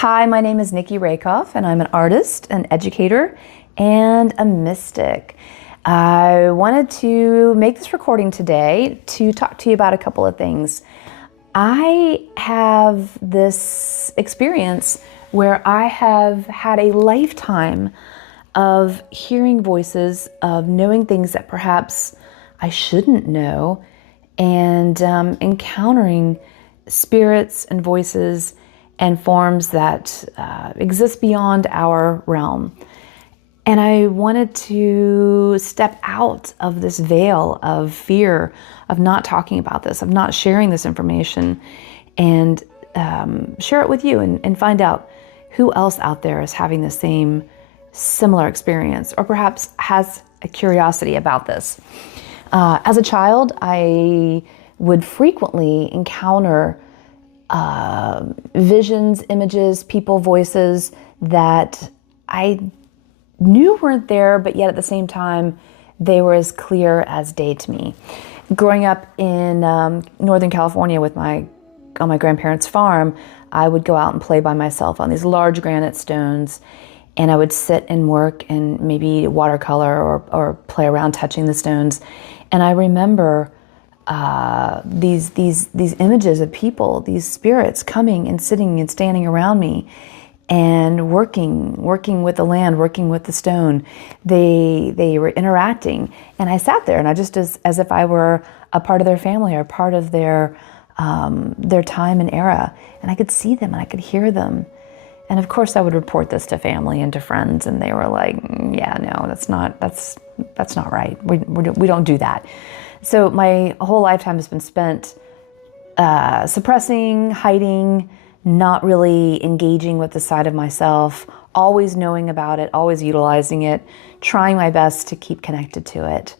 Hi, my name is Nikki Rakoff, and I'm an artist, an educator, and a mystic. I wanted to make this recording today to talk to you about a couple of things. I have this experience where I have had a lifetime of hearing voices, of knowing things that perhaps I shouldn't know, and encountering spirits and voices and forms that exist beyond our realm. And I wanted to step out of this veil of fear, of not talking about this, of not sharing this information, and share it with you and find out who else out there is having the same similar experience, or perhaps has a curiosity about this. As a child, I would frequently encounter visions, images, people, voices that I knew weren't there, but yet at the same time, they were as clear as day to me. Growing up in Northern California on my grandparents' farm, I would go out and play by myself on these large granite stones, and I would sit and work and maybe watercolor or play around touching the stones. And I remember these images of people, these spirits coming and sitting and standing around me and working with the land, working with the stone. They were interacting, and I sat there and I just as if I were a part of their family or part of their time and era, and I could see them and I could hear them. And of course I would report this to family and to friends, and they were like, yeah, no, that's not right. We don't do that. So my whole lifetime has been spent suppressing, hiding, not really engaging with the side of myself, always knowing about it, always utilizing it, trying my best to keep connected to it.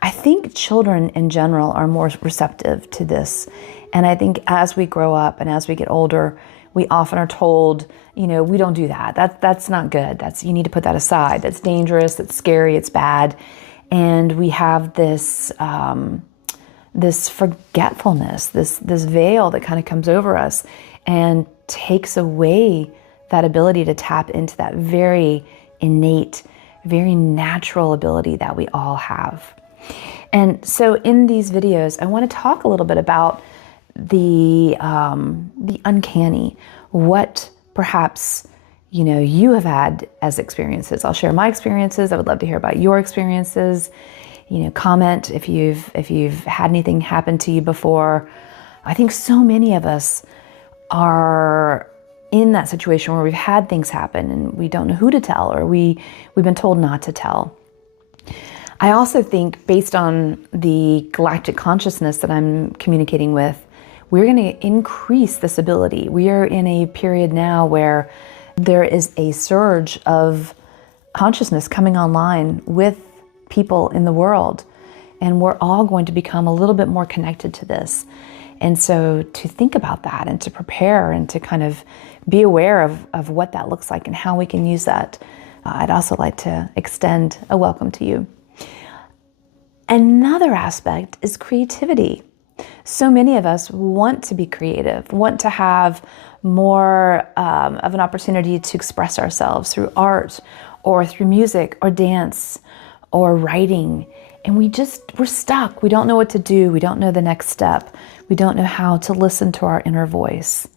I think children in general are more receptive to this. And I think as we grow up and as we get older, we often are told, we don't do that. That's not good. You need to put that aside. That's dangerous. That's scary. It's bad. And we have this this forgetfulness, this veil that kind of comes over us and takes away that ability to tap into that very innate, very natural ability that we all have. And so in these videos, I want to talk a little bit about the uncanny, what perhaps you have had as experiences. I'll share my experiences. I would love to hear about your experiences. Comment if you've had anything happen to you before. I think so many of us are in that situation where we've had things happen and we don't know who to tell, or we've been told not to tell. I also think, based on the galactic consciousness that I'm communicating with, we're going to increase this ability. We are in a period now where there is a surge of consciousness coming online with people in the world, and we're all going to become a little bit more connected to this. And so to think about that and to prepare and to kind of be aware of what that looks like and how we can use that, I'd also like to extend a welcome to you. Another aspect is creativity. So many of us want to be creative, want to have more of an opportunity to express ourselves through art or through music or dance or writing. And we're stuck. We don't know what to do. We don't know the next step. We don't know how to listen to our inner voice.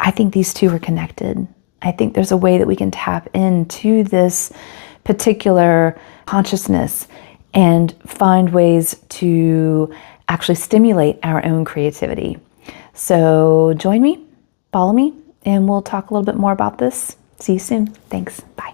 I think these two are connected. I think there's a way that we can tap into this particular consciousness and find ways to actually stimulate our own creativity. So join me, follow me, and we'll talk a little bit more about this. See you soon. Thanks. Bye.